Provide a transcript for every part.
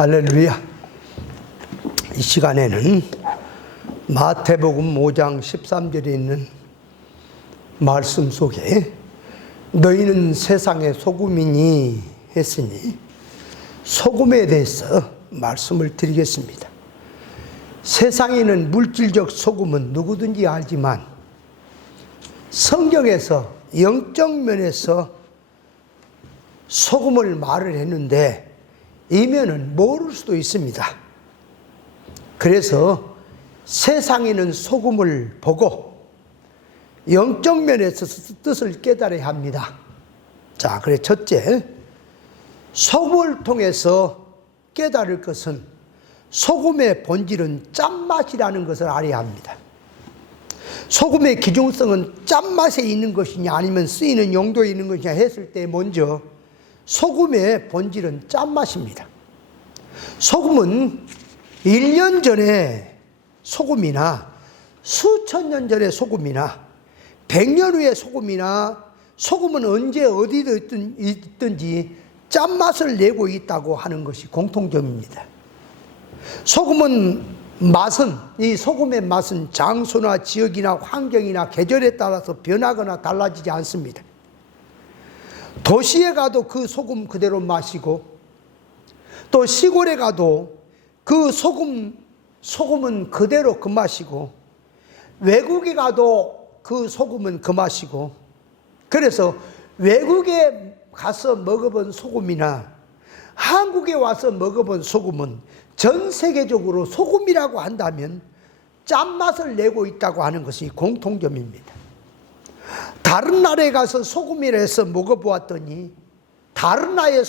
할렐루야. 이 시간에는 마태복음 5장 13절에 있는 말씀 속에 너희는 세상의 소금이니 했으니 소금에 대해서 말씀을 드리겠습니다. 세상에는 물질적 소금은 누구든지 알지만 성경에서 영적 면에서 소금을 말을 했는데 이면은 모를 수도 있습니다. 그래서 세상에는 소금을 보고 영적 면에서 뜻을 깨달아야 합니다. 자, 그래 첫째, 소금을 통해서 깨달을 것은 소금의 본질은 짠맛이라는 것을 알아야 합니다. 소금의 기중성은 짠맛에 있는 것이냐 아니면 쓰이는 용도에 있는 것이냐 했을 때 먼저 소금의 본질은 짠맛입니다. 소금은 1년 전에 소금이나 수천 년 전에 소금이나 100년 후에 소금이나 소금은 언제 어디 있든지 짠맛을 내고 있다고 하는 것이 공통점입니다. 소금은 맛은, 이 소금의 맛은 장소나 지역이나 환경이나 계절에 따라서 변하거나 달라지지 않습니다. 도시에 가도 그 소금 그대로 마시고 또 시골에 가도 그 소금은 그대로 그 맛이고 외국에 가도 그 소금은 그 맛이고 그래서 외국에 가서 먹어본 소금이나 한국에 와서 먹어본 소금은 전 세계적으로 소금이라고 한다면 짠맛을 내고 있다고 하는 것이 공통점입니다. 다른 나라에 가서 소금이라 해서 먹어보았더니 다른 나라의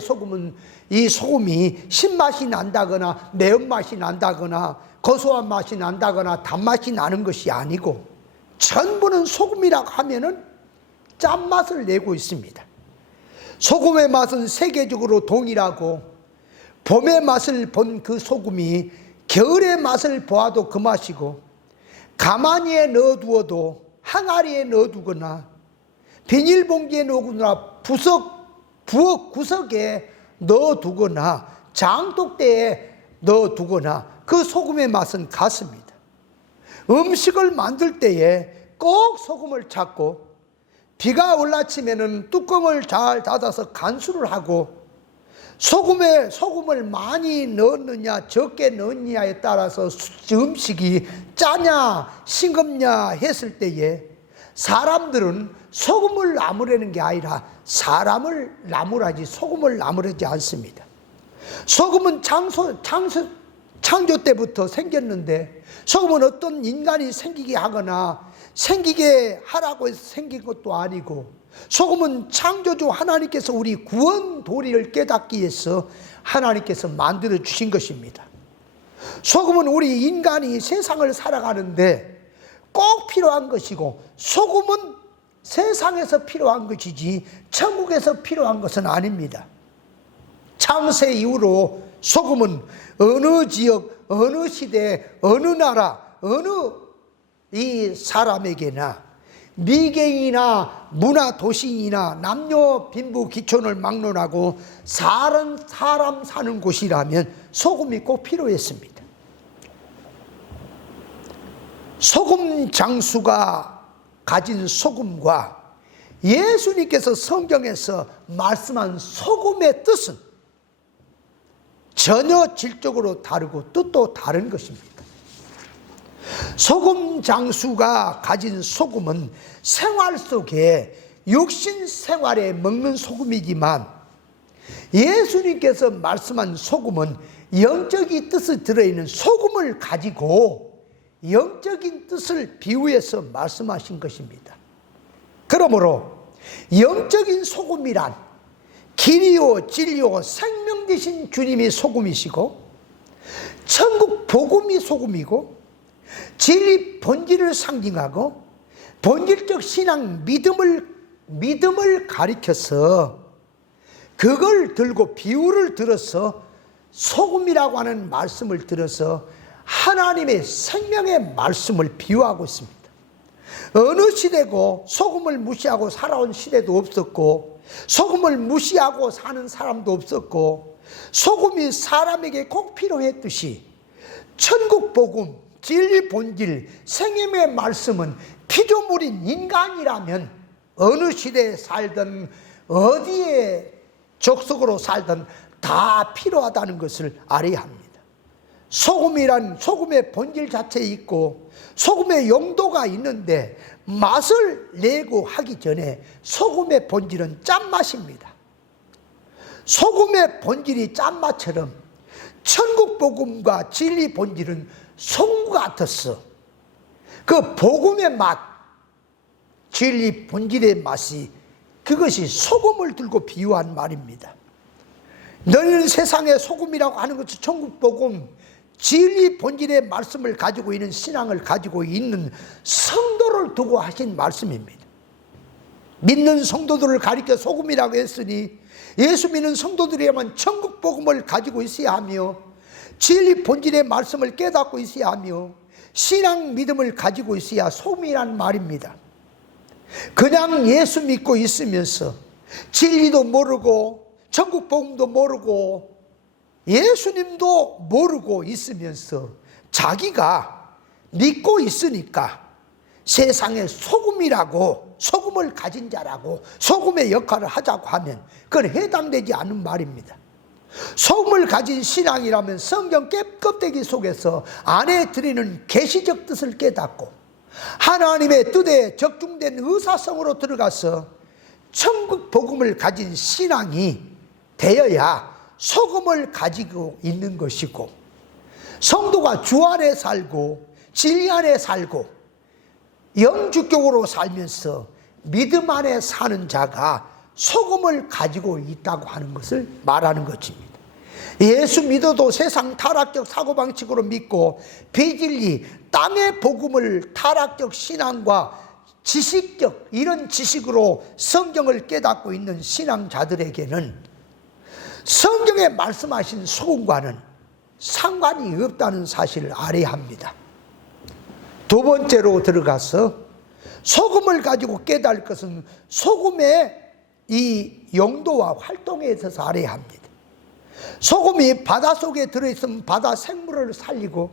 소금은 이 소금이 신맛이 난다거나 매운맛이 난다거나 고소한 맛이 난다거나 단맛이 나는 것이 아니고 전부는 소금이라고 하면은 짠맛을 내고 있습니다. 소금의 맛은 세계적으로 동일하고 봄의 맛을 본 그 소금이 겨울의 맛을 보아도 그 맛이고 가마니에 넣어두어도 항아리에 넣어두거나 비닐봉지에 넣어두거나 부엌 구석에 넣어두거나 장독대에 넣어두거나 그 소금의 맛은 같습니다. 음식을 만들 때에 꼭 소금을 찾고 비가 올라치면은 뚜껑을 잘 닫아서 간수를 하고 소금을 많이 넣느냐 적게 넣느냐에 따라서 음식이 짜냐 싱겁냐 했을 때에 사람들은 소금을 나무라는 게 아니라 사람을 나무라지 소금을 나무라지 않습니다. 소금은 창조 때부터 생겼는데 소금은 어떤 인간이 생기게 하거나 생기게 하라고 해서 생긴 것도 아니고 소금은 창조주 하나님께서 우리 구원 도리를 깨닫기 위해서 하나님께서 만들어 주신 것입니다. 소금은 우리 인간이 세상을 살아가는데 꼭 필요한 것이고 소금은 세상에서 필요한 것이지 천국에서 필요한 것은 아닙니다. 창세 이후로 소금은 어느 지역, 어느 시대, 어느 나라, 어느 이 사람에게나 미개인이나 문화 도시인이나 남녀 빈부 귀촌을 막론하고 사람 사는 곳이라면 소금이 꼭 필요했습니다. 소금 장수가 가진 소금과 예수님께서 성경에서 말씀한 소금의 뜻은 전혀 질적으로 다르고 뜻도 다른 것입니다. 소금 장수가 가진 소금은 생활 속에 육신 생활에 먹는 소금이지만 예수님께서 말씀한 소금은 영적인 뜻이 들어있는 소금을 가지고 영적인 뜻을 비유해서 말씀하신 것입니다. 그러므로 영적인 소금이란 길이요 진리요 생명 되신 주님이 소금이시고 천국 복음이 소금이고 진리 본질을 상징하고 본질적 신앙 믿음을 가리켜서 그걸 들고 비유를 들어서 소금이라고 하는 말씀을 들어서 하나님의 생명의 말씀을 비유하고 있습니다. 어느 시대고 소금을 무시하고 살아온 시대도 없었고 소금을 무시하고 사는 사람도 없었고 소금이 사람에게 꼭 필요했듯이 천국 복음, 진리 본질, 생명의 말씀은 피조물인 인간이라면 어느 시대에 살든 어디에 족속으로 살든 다 필요하다는 것을 알아야 합니다. 소금이란 소금의 본질 자체에 있고 소금의 용도가 있는데 맛을 내고 하기 전에 소금의 본질은 짠맛입니다. 소금의 본질이 짠맛처럼 천국 복음과 진리 본질은 소금 같았어. 그 복음의 맛, 진리 본질의 맛이 그것이 소금을 들고 비유한 말입니다. 너희는 세상의 소금이라고 하는 것은 천국 복음, 진리 본질의 말씀을 가지고 있는 신앙을 가지고 있는 성도를 두고 하신 말씀입니다. 믿는 성도들을 가리켜 소금이라고 했으니 예수 믿는 성도들이야만 천국 복음을 가지고 있어야 하며 진리 본질의 말씀을 깨닫고 있어야 하며 신앙 믿음을 가지고 있어야 소금이란 말입니다. 그냥 예수 믿고 있으면서 진리도 모르고 천국 복음도 모르고 예수님도 모르고 있으면서 자기가 믿고 있으니까 세상의 소금이라고, 소금을 가진 자라고 소금의 역할을 하자고 하면 그건 해당되지 않는 말입니다. 소금을 가진 신앙이라면 성경 껍데기 속에서 안에 들이는 계시적 뜻을 깨닫고 하나님의 뜻에 적중된 의사성으로 들어가서 천국 복음을 가진 신앙이 되어야 소금을 가지고 있는 것이고, 성도가 주 안에 살고 진리 안에 살고 영주격으로 살면서 믿음 안에 사는 자가 소금을 가지고 있다고 하는 것을 말하는 것입니다. 예수 믿어도 세상 타락적 사고방식으로 믿고 비진리 땅의 복음을 타락적 신앙과 지식적 이런 지식으로 성경을 깨닫고 있는 신앙자들에게는 성경에 말씀하신 소금과는 상관이 없다는 사실을 알아야 합니다. 두 번째로 들어가서 소금을 가지고 깨달을 것은 소금의 이 용도와 활동에 있어서 알아야 합니다. 소금이 바닷속에 들어있으면 바다 생물을 살리고,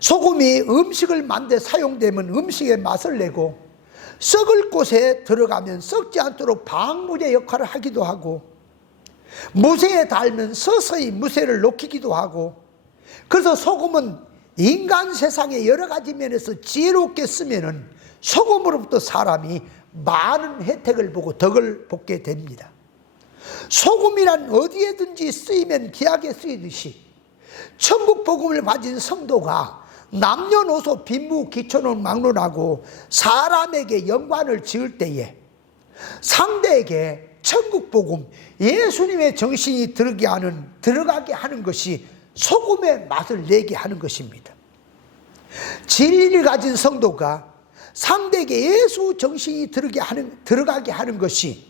소금이 음식을 만들 사용되면 음식의 맛을 내고, 썩을 곳에 들어가면 썩지 않도록 방부제 역할을 하기도 하고, 무쇠에 닿으면 서서히 무쇠를 녹이기도 하고, 그래서 소금은 인간 세상의 여러 가지 면에서 지혜롭게 쓰면은 소금으로부터 사람이 많은 혜택을 보고 덕을 복게 됩니다. 소금이란 어디에든지 쓰이면 귀하게 쓰이듯이 천국 복음을 가진 성도가 남녀노소 빈무 기촌을 막론하고 사람에게 연관을 지을 때에 상대에게 천국 복음, 예수님의 정신이 들어가게 하는 것이 소금의 맛을 내게 하는 것입니다. 진리를 가진 성도가 상대에게 예수 정신이 들어가게 하는 것이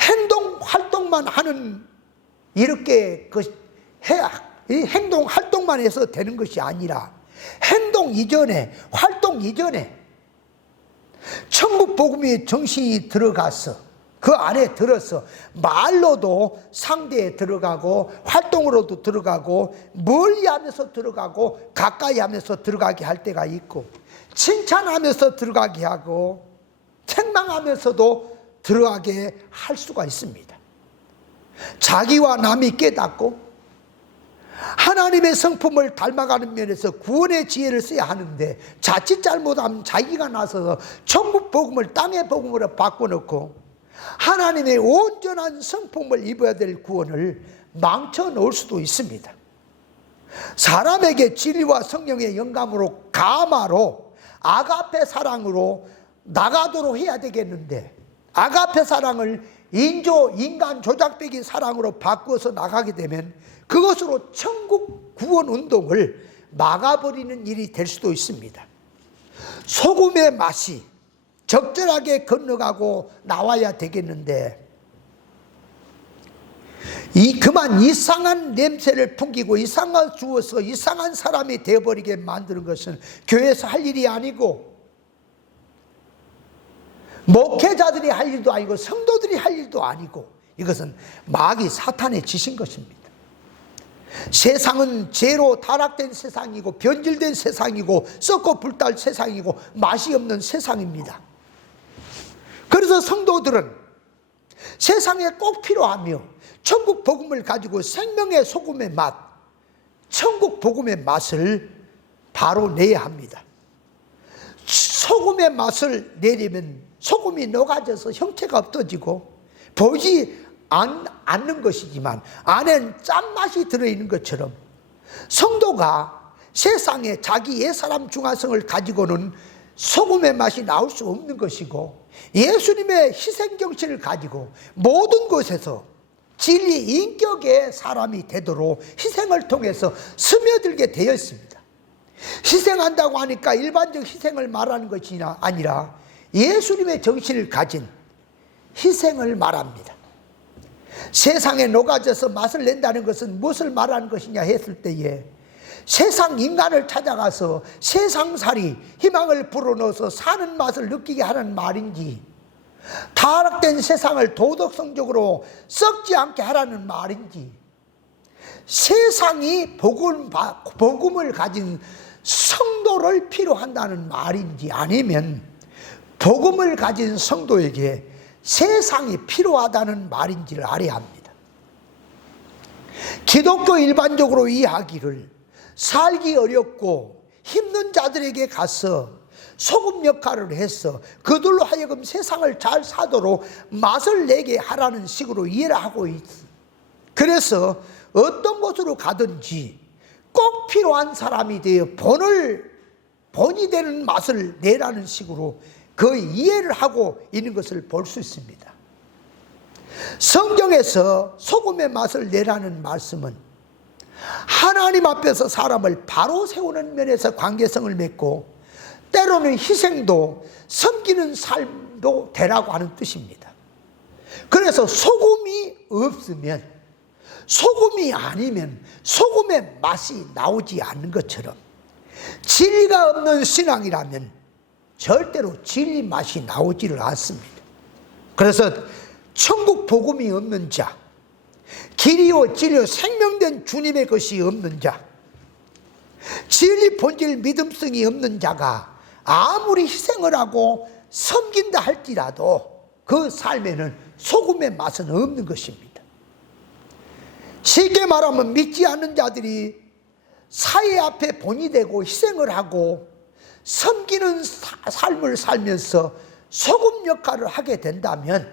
행동 활동만 하는 이렇게 행동 활동만 해서 되는 것이 아니라 행동 이전에, 활동 이전에 천국 복음의 정신이 들어가서 그 안에 들어서 말로도 상대에 들어가고 활동으로도 들어가고 멀리 하면서 들어가고 가까이 하면서 들어가게 할 때가 있고, 칭찬하면서 들어가게 하고 책망하면서도 들어가게 할 수가 있습니다. 자기와 남이 깨닫고 하나님의 성품을 닮아가는 면에서 구원의 지혜를 써야 하는데 자칫 잘못하면 자기가 나서서 천국 복음을 땅의 복음으로 바꿔놓고 하나님의 온전한 성품을 입어야 될 구원을 망쳐놓을 수도 있습니다. 사람에게 진리와 성령의 영감으로 가마로 아가페 사랑으로 나가도록 해야 되겠는데 아가페 사랑을 인간 조작배기 사랑으로 바꾸어서 나가게 되면 그것으로 천국 구원 운동을 막아버리는 일이 될 수도 있습니다. 소금의 맛이 적절하게 건너가고 나와야 되겠는데 그만 이상한 냄새를 풍기고 이상한 주어서 이상한 사람이 되어버리게 만드는 것은 교회에서 할 일이 아니고 목회자들이 할 일도 아니고 성도들이 할 일도 아니고 이것은 마귀 사탄의 짓인 것입니다. 세상은 죄로 타락된 세상이고 변질된 세상이고 썩고 불탈 세상이고 맛이 없는 세상입니다. 그래서 성도들은 세상에 꼭 필요하며 천국 복음을 가지고 생명의 소금의 맛, 천국 복음의 맛을 바로 내야 합니다. 소금의 맛을 내려면 소금이 녹아져서 형체가 없어지고 보이지 않는 것이지만 안에는 짠맛이 들어있는 것처럼 성도가 세상에 자기 옛사람 중화성을 가지고는 소금의 맛이 나올 수 없는 것이고, 예수님의 희생정신을 가지고 모든 곳에서 진리 인격의 사람이 되도록 희생을 통해서 스며들게 되어 있습니다. 희생한다고 하니까 일반적 희생을 말하는 것이 아니라 예수님의 정신을 가진 희생을 말합니다. 세상에 녹아져서 맛을 낸다는 것은 무엇을 말하는 것이냐 했을 때에 세상 인간을 찾아가서 세상살이 희망을 불어넣어서 사는 맛을 느끼게 하는 말인지, 타락된 세상을 도덕성적으로 썩지 않게 하라는 말인지, 세상이 복음을 가진 성도를 필요한다는 말인지, 아니면 복음을 가진 성도에게 세상이 필요하다는 말인지를 알아야 합니다. 기독교 일반적으로 이해하기를 살기 어렵고 힘든 자들에게 가서 소금 역할을 해서 그들로 하여금 세상을 잘 사도록 맛을 내게 하라는 식으로 이해를 하고 있습니다. 그래서 어떤 곳으로 가든지 꼭 필요한 사람이 되어 본이 되는 맛을 내라는 식으로 그 이해를 하고 있는 것을 볼 수 있습니다. 성경에서 소금의 맛을 내라는 말씀은 하나님 앞에서 사람을 바로 세우는 면에서 관계성을 맺고, 때로는 희생도 섬기는 삶도 되라고 하는 뜻입니다. 그래서 소금이 없으면, 소금이 아니면 소금의 맛이 나오지 않는 것처럼 진리가 없는 신앙이라면 절대로 진리 맛이 나오지를 않습니다. 그래서 천국 복음이 없는 자, 길이요 진리요 생명된 주님의 것이 없는 자, 진리 본질 믿음성이 없는 자가 아무리 희생을 하고 섬긴다 할지라도 그 삶에는 소금의 맛은 없는 것입니다. 쉽게 말하면 믿지 않는 자들이 사회 앞에 본이 되고 희생을 하고 섬기는 삶을 살면서 소금 역할을 하게 된다면,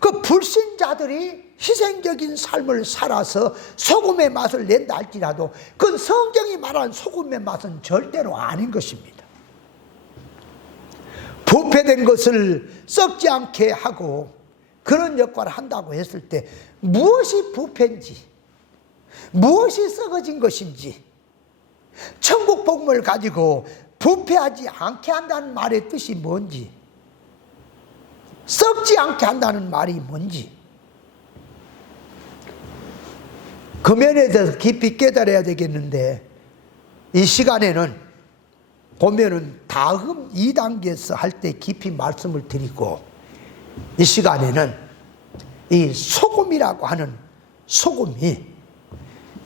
그 불신자들이 희생적인 삶을 살아서 소금의 맛을 낸다 할지라도 그건 성경이 말하는 소금의 맛은 절대로 아닌 것입니다. 부패된 것을 썩지 않게 하고 그런 역할을 한다고 했을 때 무엇이 부패인지, 무엇이 썩어진 것인지, 천국 복음을 가지고 부패하지 않게 한다는 말의 뜻이 뭔지, 썩지 않게 한다는 말이 뭔지, 그 면에 대해서 깊이 깨달아야 되겠는데, 이 시간에는 보면은 다음 2단계에서 할 때 깊이 말씀을 드리고, 이 시간에는 이 소금이라고 하는 소금이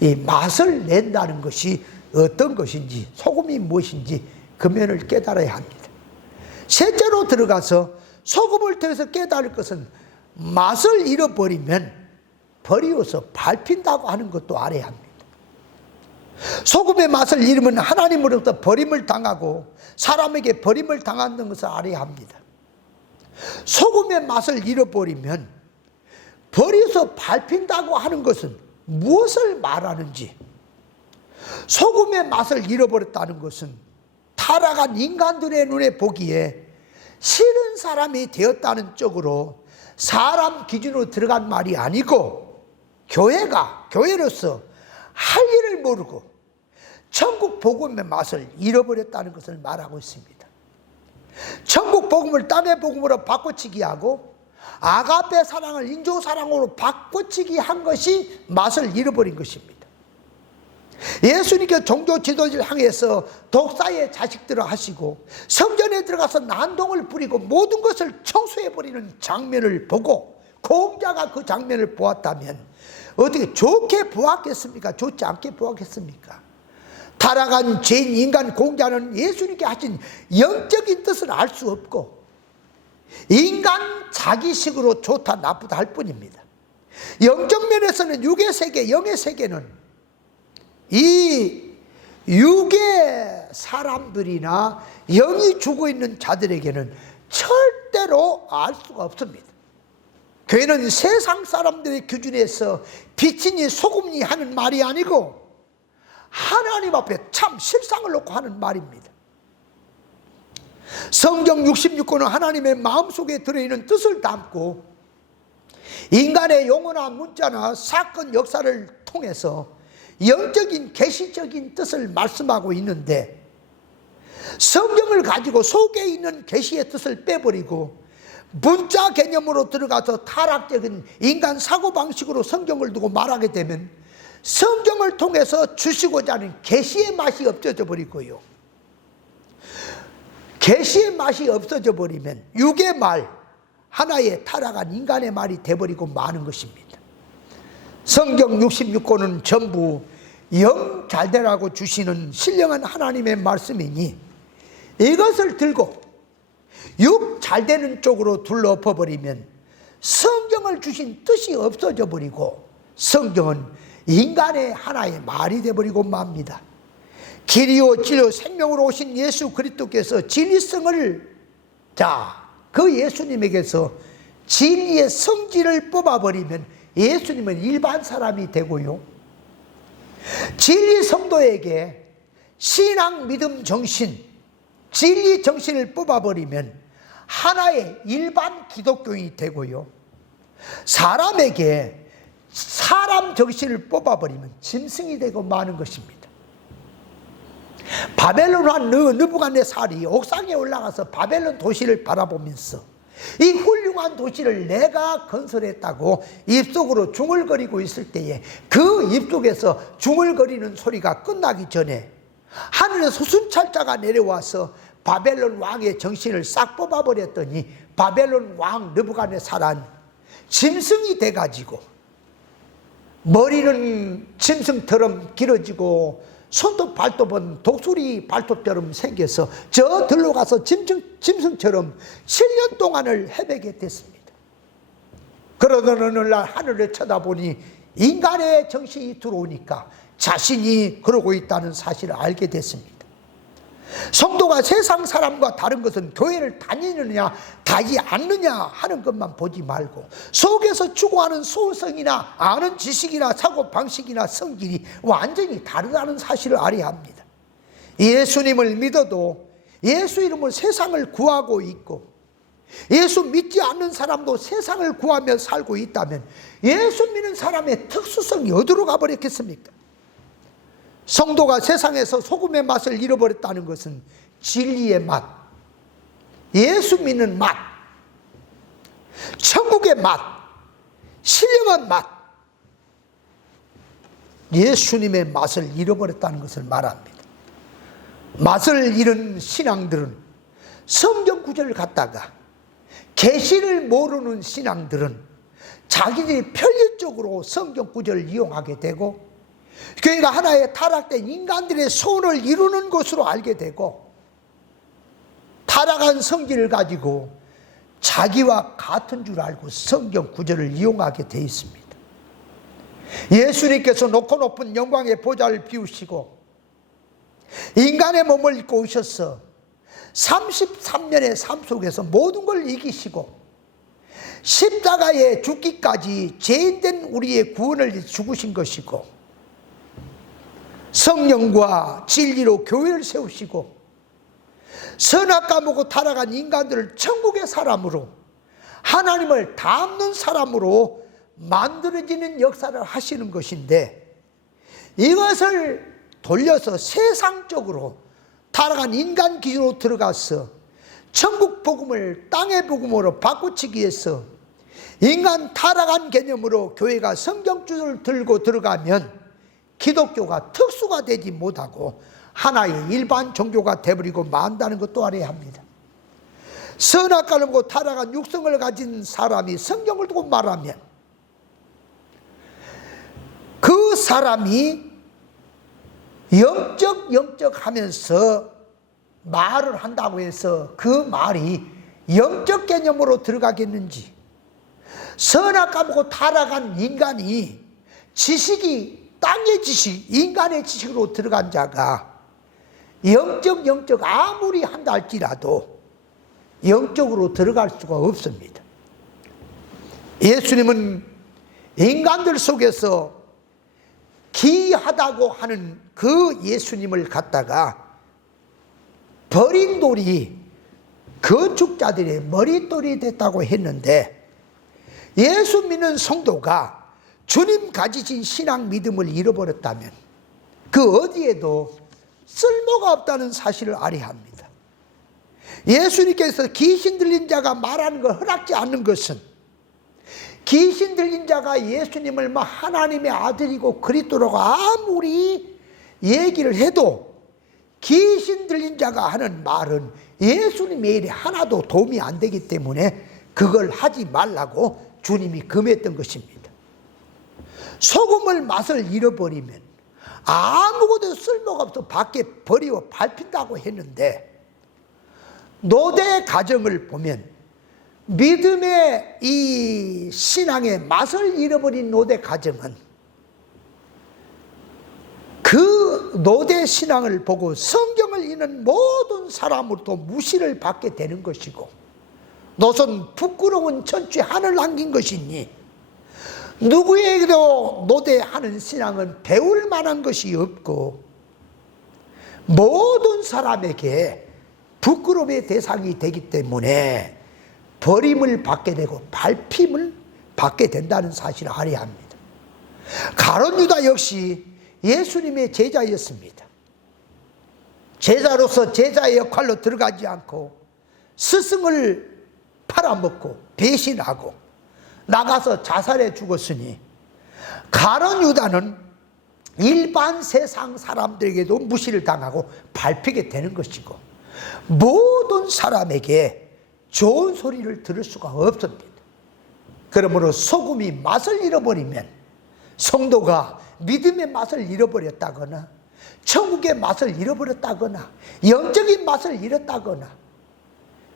이 맛을 낸다는 것이 어떤 것인지, 소금이 무엇인지 그 면을 깨달아야 합니다. 셋째로 들어가서 소금을 통해서 깨달을 것은 맛을 잃어버리면 버리어서 밟힌다고 하는 것도 알아야 합니다. 소금의 맛을 잃으면 하나님으로부터 버림을 당하고 사람에게 버림을 당한다는 것을 알아야 합니다. 소금의 맛을 잃어버리면 버려서 밟힌다고 하는 것은 무엇을 말하는지, 소금의 맛을 잃어버렸다는 것은 타락한 인간들의 눈에 보기에 싫은 사람이 되었다는 쪽으로 사람 기준으로 들어간 말이 아니고, 교회로서 할 일을 모르고 천국 복음의 맛을 잃어버렸다는 것을 말하고 있습니다. 천국 복음을 땅의 복음으로 바꿔치기 하고 아가페 사랑을 인조 사랑으로 바꿔치기 한 것이 맛을 잃어버린 것입니다. 예수님께서 종교 지도자를 향해서 독사의 자식들을 하시고 성전에 들어가서 난동을 부리고 모든 것을 청소해버리는 장면을 보고 공자가 그 장면을 보았다면 어떻게 좋게 보았겠습니까? 좋지 않게 보았겠습니까? 타락한 죄인 인간 공자는 예수님께 하신 영적인 뜻을 알 수 없고 인간 자기식으로 좋다 나쁘다 할 뿐입니다. 영적 면에서는 육의 세계, 영의 세계는 이 육의 사람들이나 영이 죽어 있는 자들에게는 절대로 알 수가 없습니다. 교회는 세상 사람들의 기준에서 빛이니 소금니 하는 말이 아니고 하나님 앞에 참 실상을 놓고 하는 말입니다. 성경 66권은 하나님의 마음속에 들어있는 뜻을 담고 인간의 용어나 문자나 사건 역사를 통해서 영적인 계시적인 뜻을 말씀하고 있는데, 성경을 가지고 속에 있는 계시의 뜻을 빼버리고 문자 개념으로 들어가서 타락적인 인간 사고방식으로 성경을 두고 말하게 되면 성경을 통해서 주시고자 하는 계시의 맛이 없어져 버리고요, 계시의 맛이 없어져 버리면 육의 말, 하나의 타락한 인간의 말이 돼버리고 마는 것입니다. 성경 66권은 전부 영 잘되라고 주시는 신령한 하나님의 말씀이니 이것을 들고 육 잘되는 쪽으로 둘러엎어버리면 성경을 주신 뜻이 없어져 버리고 성경은 인간의 하나의 말이 되어버리고 맙니다. 길이요 진리요 생명으로 오신 예수 그리스도께서 진리성을, 그 예수님에게서 진리의 성질을 뽑아버리면 예수님은 일반 사람이 되고요, 진리 성도에게 신앙 믿음 정신, 진리 정신을 뽑아버리면 하나의 일반 기독교인이 되고요, 사람에게 사람 정신을 뽑아버리면 짐승이 되고 마는 것입니다. 바벨론 한 느부갓네살이 옥상에 올라가서 바벨론 도시를 바라보면서 이 훌륭한 도시를 내가 건설했다고 입속으로 중얼거리고 있을 때에 그 입속에서 중얼거리는 소리가 끝나기 전에 하늘에서 순찰자가 내려와서 바벨론 왕의 정신을 싹 뽑아버렸더니 바벨론 왕 느부갓네살은 짐승이 돼가지고 머리는 짐승처럼 길어지고 손톱 발톱은 독수리 발톱처럼 생겨서 저 들로 가서 짐승처럼 7년 동안을 헤매게 됐습니다. 그러던 어느 날 하늘을 쳐다보니 인간의 정신이 들어오니까 자신이 그러고 있다는 사실을 알게 됐습니다. 성도가 세상 사람과 다른 것은 교회를 다니느냐 다니지 않느냐 하는 것만 보지 말고 속에서 추구하는 소성이나 아는 지식이나 사고방식이나 성질이 완전히 다르다는 사실을 알아야 합니다. 예수님을 믿어도 예수 이름으로 세상을 구하고 있고 예수 믿지 않는 사람도 세상을 구하며 살고 있다면 예수 믿는 사람의 특수성이 어디로 가버렸겠습니까? 성도가 세상에서 소금의 맛을 잃어버렸다는 것은 진리의 맛, 예수 믿는 맛, 천국의 맛, 신령한 맛, 예수님의 맛을 잃어버렸다는 것을 말합니다. 맛을 잃은 신앙들은 성경 구절을 갖다가 계시를 모르는 신앙들은 자기들이 편리적으로 성경 구절을 이용하게 되고 교회가 하나의 타락된 인간들의 소원을 이루는 것으로 알게 되고 타락한 성질을 가지고 자기와 같은 줄 알고 성경 구절을 이용하게 되어 있습니다. 예수님께서 높고 높은 영광의 보좌를 비우시고 인간의 몸을 입고 오셔서 33년의 삶 속에서 모든 걸 이기시고 십자가에 죽기까지 죄인된 우리의 구원을 죽으신 것이고 성령과 진리로 교회를 세우시고 선악과 먹고 타락한 인간들을 천국의 사람으로 하나님을 닮는 사람으로 만들어지는 역사를 하시는 것인데 이것을 돌려서 세상적으로 타락한 인간 기준으로 들어가서 천국 복음을 땅의 복음으로 바꾸치기 위해서 인간 타락한 개념으로 교회가 성경줄을 들고 들어가면 기독교가 특수가 되지 못하고 하나의 일반 종교가 되어버리고 만다는 것도 알아야 합니다. 선악과를 먹고 타락한 육성을 가진 사람이 성경을 두고 말하면 사람이 영적 하면서 말을 한다고 해서 그 말이 영적 개념으로 들어가겠는지, 선악과목고 타락한 인간이 지식이 땅의 지식, 인간의 지식으로 들어간 자가 영적 아무리 한다 할지라도 영적으로 들어갈 수가 없습니다. 예수님은 인간들 속에서 기이하다고 하는 그 예수님을 갖다가 버린 돌이 건축자들의 머릿돌이 됐다고 했는데, 예수 믿는 성도가 주님 가지신 신앙 믿음을 잃어버렸다면 그 어디에도 쓸모가 없다는 사실을 알아야 합니다. 예수님께서 귀신 들린 자가 말하는 걸 허락지 않는 것은, 귀신 들린 자가 예수님을 하나님의 아들이고 그리스도라고 아무리 얘기를 해도 귀신 들린 자가 하는 말은 예수님의 일에 하나도 도움이 안 되기 때문에 그걸 하지 말라고 주님이 금했던 것입니다. 소금을 맛을 잃어버리면 아무것도 쓸모가 없어 밖에 버리고 밟힌다고 했는데, 노대 가정을 보면 믿음의 이 신앙의 맛을 잃어버린 노대 가정은 그 노대 신앙을 보고 성경을 읽는 모든 사람으로부터 무시를 받게 되는 것이고, 너선 부끄러운 천추에 하늘 남긴 것이니 누구에게도 노대하는 신앙은 배울 만한 것이 없고 모든 사람에게 부끄러움의 대상이 되기 때문에 버림을 받게 되고 밟힘을 받게 된다는 사실을 알아야 합니다. 가룟 유다 역시 예수님의 제자였습니다. 제자로서 제자의 역할로 들어가지 않고 스승을 팔아먹고 배신하고 나가서 자살해 죽었으니, 가룟 유다는 일반 세상 사람들에게도 무시를 당하고 밟히게 되는 것이고, 모든 사람에게 좋은 소리를 들을 수가 없습니다. 그러므로 소금이 맛을 잃어버리면 성도가 믿음의 맛을 잃어버렸다거나 천국의 맛을 잃어버렸다거나 영적인 맛을 잃었다거나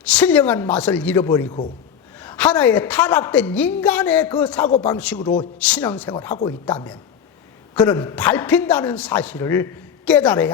신령한 맛을 잃어버리고 하나의 타락된 인간의 그 사고방식으로 신앙생활을 하고 있다면 그는 밟힌다는 사실을 깨달아야